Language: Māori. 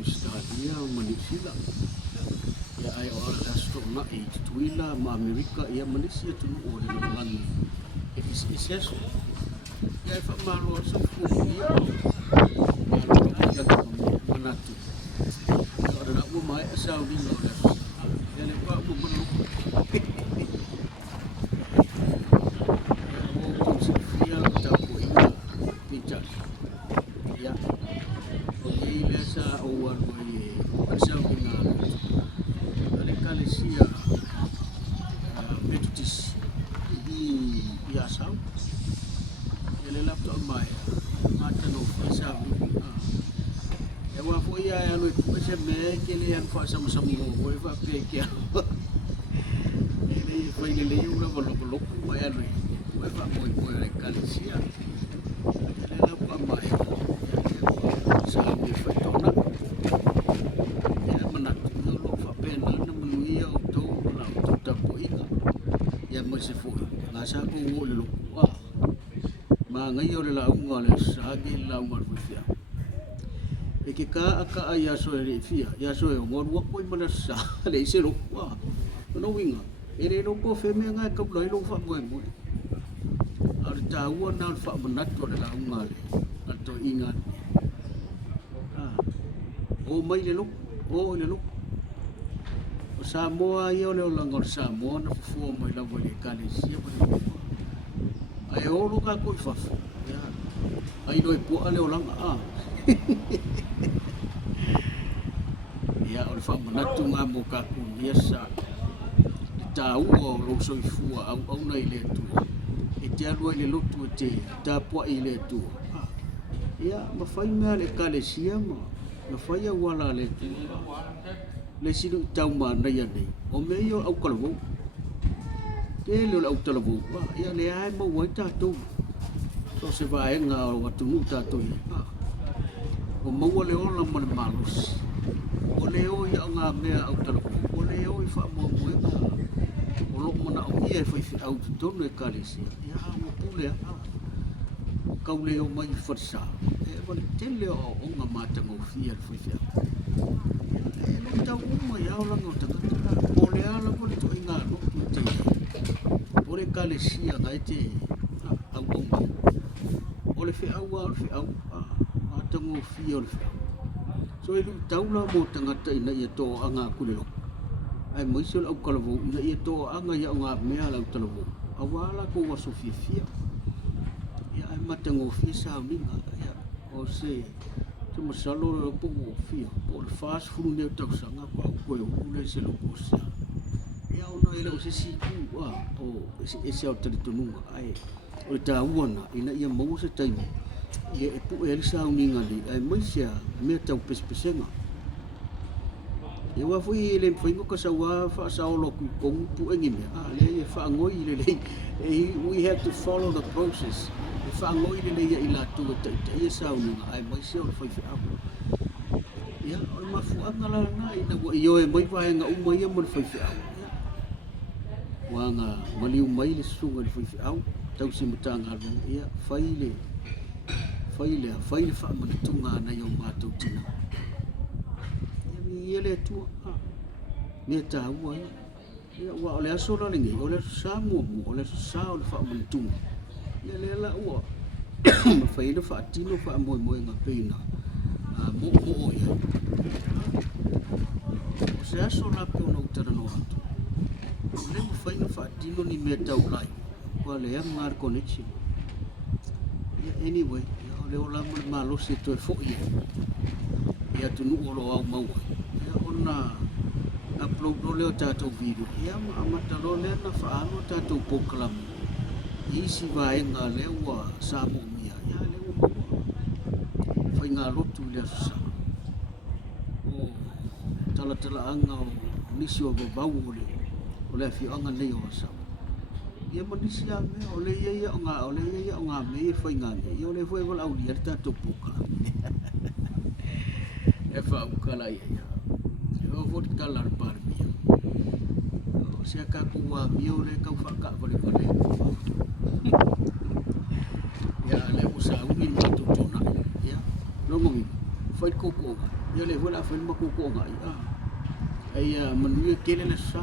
Australia ma New Zealand ia ai o ala stona e tuila ma Amerika ia Malaysia tu o le lani e iseso ia fa malo so fu ia ia manatu ora na mo mai sa o dino ia le pa mo mo ia ta po ia pizza ia o ia sa o wa sa o dino Malaysia Methodist di biasa ele laptop mai mata no fasa e wa fo ia ya lo se me que le han fa sama mo fa pe que ele foi le una lo mai ale wa fa mo le Malaysia ele laptop mai sa me fa tona ya mana lo fa pena no ia o to la to ta poina ya mo se fu la sa ko wo le wa ma ngai o le la unga le sa ge la unga fia e ke ka aka ia so le fia ya so e ngor wa ko mana sa le se lo wa no winga e le no ko fe me nga ka lo lo fa mo mo ar ta wa na fa mana to le la unga le to inga o mai le lo o le lo Samoa ia le langor Samoa na fu mai la vole Malaysia pa ai o lu ka ko fa ya ai doi po ale lang ya o fa mana tu nga mo ka ku ia sa ta u o lo so fu au nei le tu e te alu le lo tu te ta po i le tu ya ma fai me le Malaysia ma fai wala le tu le sidu tau mana ia nei o me yo au kalvo ke le au kalvo wa ia le ai mo wa ta tu so se vai nga wa tu nu ta tu o mo le o la mo malus o le o ia nga me au kalvo o le o fa mo mo o lo mo na o ia fa au tu no e kalisi ia mo pule o ka le o mai forsa e va te le o nga mata mo fia fa tau uma ia o langa o takataka o le ala mo le to inga no te o le Malaysia ngai te au mai o le fe au a tango fia o le fe so e lu tau la mo tangata ina ia to anga kulelo ai mai se au kalavo ina ia to anga ia nga mea la talavo awala ko wa sofia fia ia ai matango fia sa minga ia o se tu masalo lo po fia por fast food ne ta sanga ko le se lo posa ia ona ele o se si ku o ese o tele nunga ai o ta uana ina ia mo se tai ia e pu ele sa uninga li ai mai sia me ta pespesenga ia wa foi ele foi ko sa wa fa sa o lo ku kong pu engi me le fa ngoi le we have to follow the process fa ngoi le ia ila tu te ia sa uninga ai mai sia o foi fa ya o ma fu anga la na ina wo yo e mai vai nga uma ia mo foi fa wa nga mali mai le sunga le foi fa tau si mutanga lu ia faile fa ma tunga na yo ma tu tina ia le tu me ta wa ia wa le aso la ngi o le sa mo o le sa o fa ma tunga ia le la wa faile fa tino fa mo nga pena mo ia o se aso la pe no tera no atu le mo faile fa tino ni me ta ulai wa le ngar connection anyway le ola malo se to fo ia tu no lo au mau ia ona upload le o tato video ia ma talo le na fa no tato program isi vai nga le wa sa mo mia ia le o fa nga lo tu le sa o tala anga o nisi o bau o le fi anga le o sa ia manisia me o le ia nga me foi nga ia le foi vol au dia ta to puka e fa u kala ia o vot kala par mi o se ka ku wa mi o le ka fa ka vale ya le usa u mi to tona ia no mo mi foi ko ia le wala fa ma ko ko ngai a ai manuia kele na sa